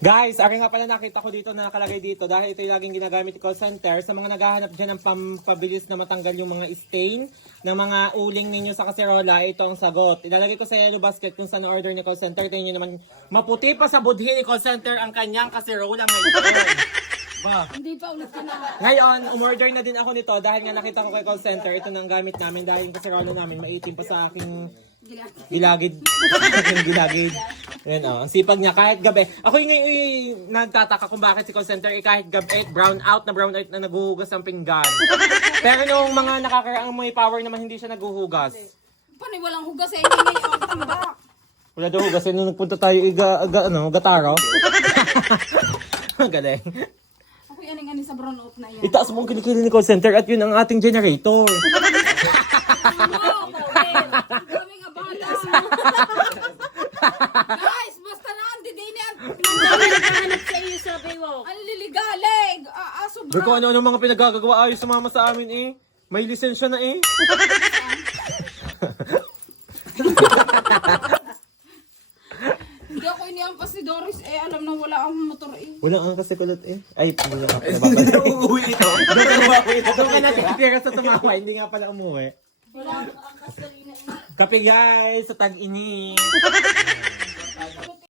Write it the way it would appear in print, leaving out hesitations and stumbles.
Guys, aking nga pala nakita ko dito na nakalagay dito dahil ito yung laging ginagamit ni call center sa mga naghahanap dyan ng pampabilis na matanggal yung mga stain ng mga uling ninyo sa kaserola. Ito ang sagot. Ilalagay ko sa yellow basket kung saan order ni call center. Tingnan nyo naman, maputi pa sa budhi ni call center ang kanyang kaserola ngayon. Ba? Hindi pa ulit ka na. Ngayon, umorder na din ako nito dahil nga nakita ko kay call center. Ito na ang gamit namin dahil yung kaserola namin maitim pa sa aking gilagid. Aking gilagid. Yan ang sipag niya kahit gabi. Ako yung ngayon nagtataka kung bakit si call center kahit gabi brown out na naghuhugas ng pinggan. Pero nung mga nakakaraang may power naman hindi siya naghuhugas. Paano walang hugas eh? Hindi may tambak. Wala daw hugas nung nagpunta tayo Gataro. Galing. Ako yan ang sa brown out na yan. Itaas mo ang kilikili ni call center at yun ang ating generator. Wow, kaming abala. Guys, basta na ang didini ang Naghahanap sa iyo sa Baywalk. ang liligalig. Pero kung Sobra. ano-ano mga pinagagawa ayos sumama sa amin eh. May lisensya na eh. Hindi ako iniampas ni Doris eh. Alam na wala akong motor eh. Wala ang kasi kulot eh. Ay, wala ka pala. Hindi na uuwi ito. Doon ka na titira sa tumawa. Hindi nga pala umuwi. Wala ang kasalina. Kape guys, sa tag-init.